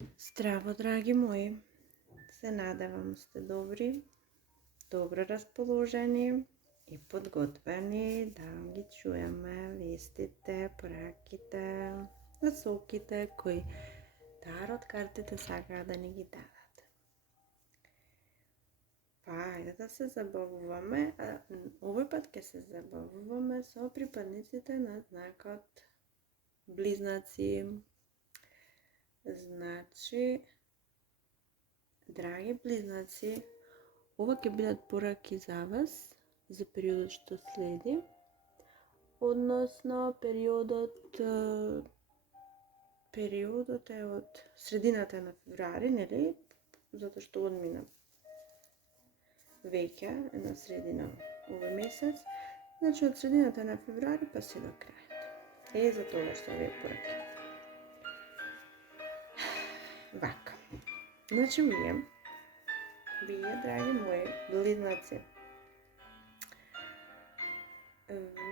Здраво, драги мои! Се надевам сте добри, добро расположени и подготвени да ги чуеме вестите, пораките, насоките кои тарот картите сакаат да ни ги дадат. Па, ајде да се забавуваме, овој пат ќе се забавуваме со припадниците на знакот Близнаци. Значи, драги близнаци, ова ќе бидат пораки за вас за периодот што следи, односно периодот е од средината на февруари, нели? Затоа што одмина веќе на средина овој месец, значи од средината на февруари па се до крајот. За тоа што овие пораки. Вака. Значи вие, драги мои близнаци,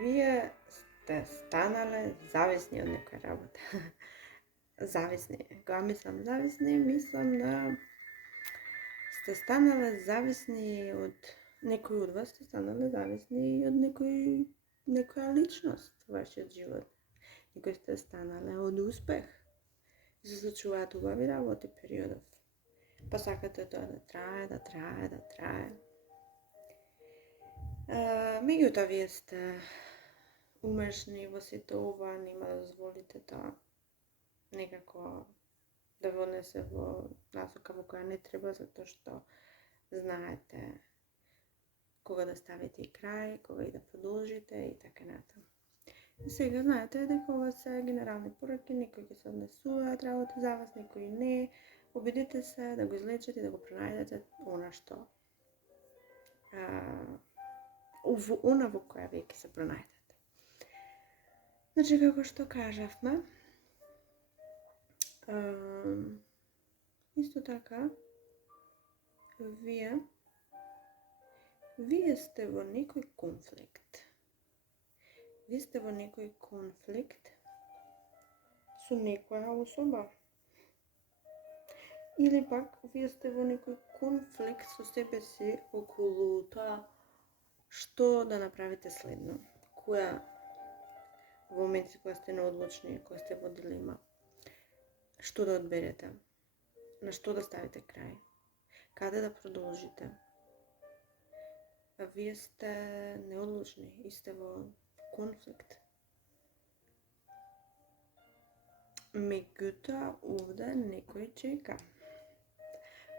вие сте станале зависни од некоја работа. Зависни. Кога мислам зависни, мислам да сте станале зависни од некој од вас, сте станале зависни од некоја личност во вашиот живот. Некој сте станале од успех. И се случуваат убави работи периодов. Па сакате тоа да трае. Меѓутоа, вие сте умешни во сите ова, нема да дозволите тоа некако да ве однесе во насока во која не треба, затоа што знаете кога да ставите и крај, кога и да продолжите и така натаму. И сега знаете дека ова се генерални пораки, некои ќе се однесуваат работи за вас, некои не. Обидете се да го излечете и да го пронајдете она што она во која веќе се пронајдете. Значи, како што кажавме, исто така, вие сте во некој конфликт. Вие сте во некој конфликт со некоја особа. Или пак, вие сте во некој конфликт со себе си околу тоа што да направите следно. Која во моменти кога сте неодлучни, кога сте во дилема, што да одберете, на што да ставите крај, каде да продолжите. А вие сте неодлучни и сте во конфликт. Меѓутоа, овде некој чека.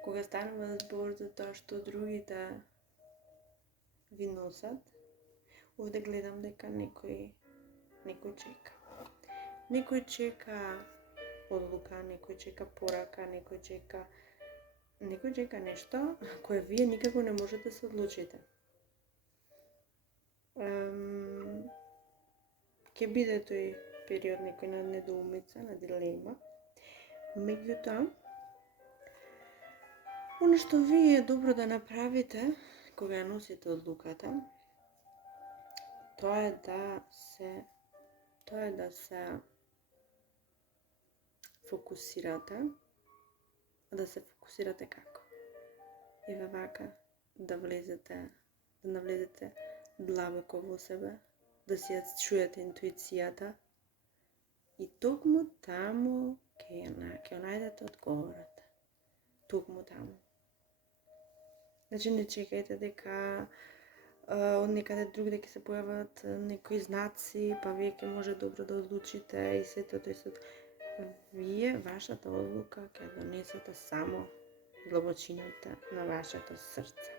Кога станува збор за тоа што другите ви носат, овде гледам дека некој чека. Некој чека одлука, некој чека порака, некој чека нешто кое вие никако не можете да се одлучите. Ќе биде тој период некој на недоумица, на дилема. Меѓутоа, оно што вие е добро да направите кога ја носите одлуката, тоа е да се фокусирате, да се фокусирате како? Еве вака, да навлезете длабоко во себе, да си ја чуете интуицијата и токму таму ќе најдете одговорот. Токму таму. Значи, не чекајте дека од некаде другаде ќе се појават некои знаци, па вие ќе може добро да одлучите и сето. Вие, вашата одлука ќе донесете само длабочината на вашето срце.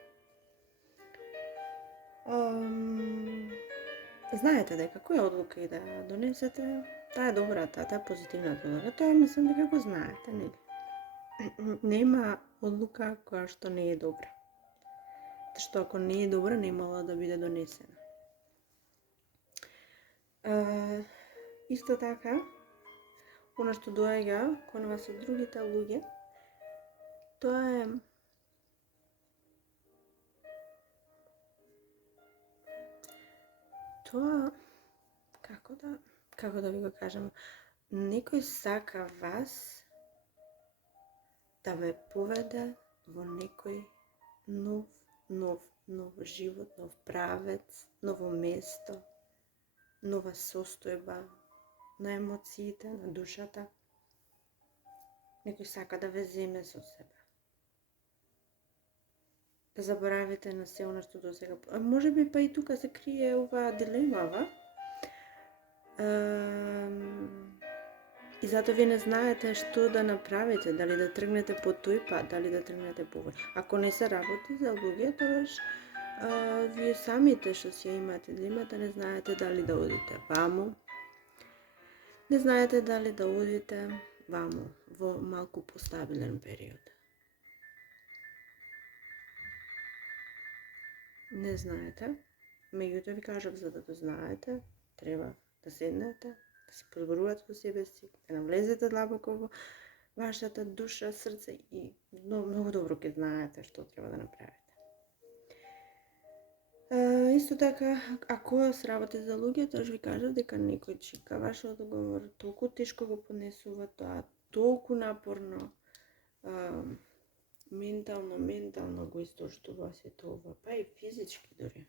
Знаете дека која одлука и да донесете, таа е добрата, таа е позитивната одлука. Тоа мислам дека го знаете, нели? Нема одлука која што не е добра. Што ако не е добра, немала да биде донесена. Исто така, она што доаѓа кон вас од другите луѓе, тоа е како да ви го кажам, некој сака вас да ве поведе во некој нов живот, нов правец, ново место, нова состојба на емоциите, на душата. Некој сака да ве земе со себе. Да заборавите на се оно што до сега. Може би па и тука се крие оваа дилема, и затоа вие не знаете што да направите, дали да тргнете по тој пат, дали да тргнете по овој. Ако не се работи за луѓе, тогаш вие самите што си имате дилемата, не знаете дали да одите ваму, не знаете дали да одите ваму во малку постабилен период. Не знаете, меѓутоа ви кажав, за да знаете, треба да седнете, да си позборувате со себе си, да навлезете длабоко во вашата душа, срце и многу добро ќе знаете што треба да направите. Исто така, ако се работи за луѓе, тоа ви кажав дека некој чека ваш одговор, толку тешко го понесува тоа, толку напорно, ментално го истоштува сето ова, па и физички дори.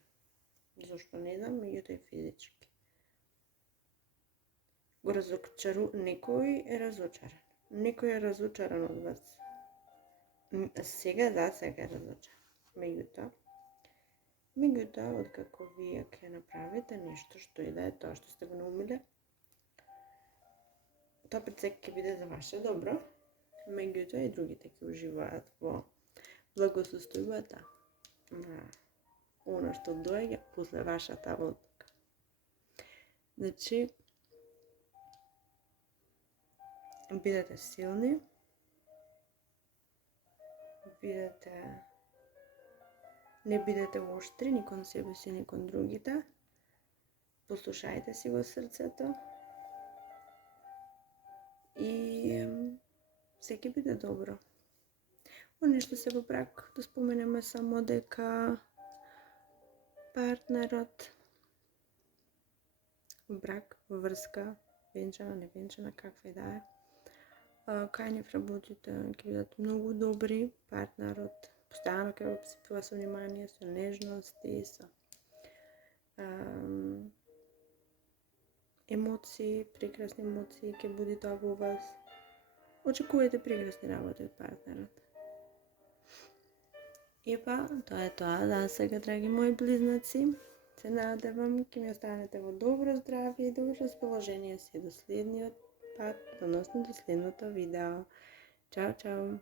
Зошто не знам, меѓутоа и физички. Го некој е разочаран. Некој е разочаран од вас. Сега е разочаран. Меѓутоа, откако вие ќе направите нешто што и да е тоа што сте го наумиле, тоа пред се ќе биде за ваше добро, меѓутоа и другите ќе уживаат во благосостојбата на она што доаѓа после вашата одлука. Значи, бидете силни, не бидете оштри ни кон себе си, ни кон другите. Послушајте си го срцето и се ќе биде добро. Во нешто се во брак, да споменеме само дека партнерот, брак, врска, венчана, невенчана, каква и да е, кај нив работите ќе бидат многу добри, партнерот постојано ќе го посипува со внимание, со нежност и со емоции, прекрасни емоции ќе буди тоа во вас. Очекувајте прекрасни работи од партнерот. И па, тоа е тоа за сега, драги мои близнаци. Се надевам ќе ми останете во добро здравје и добро расположение си до следниот пат, до следното видео. Чао, чао!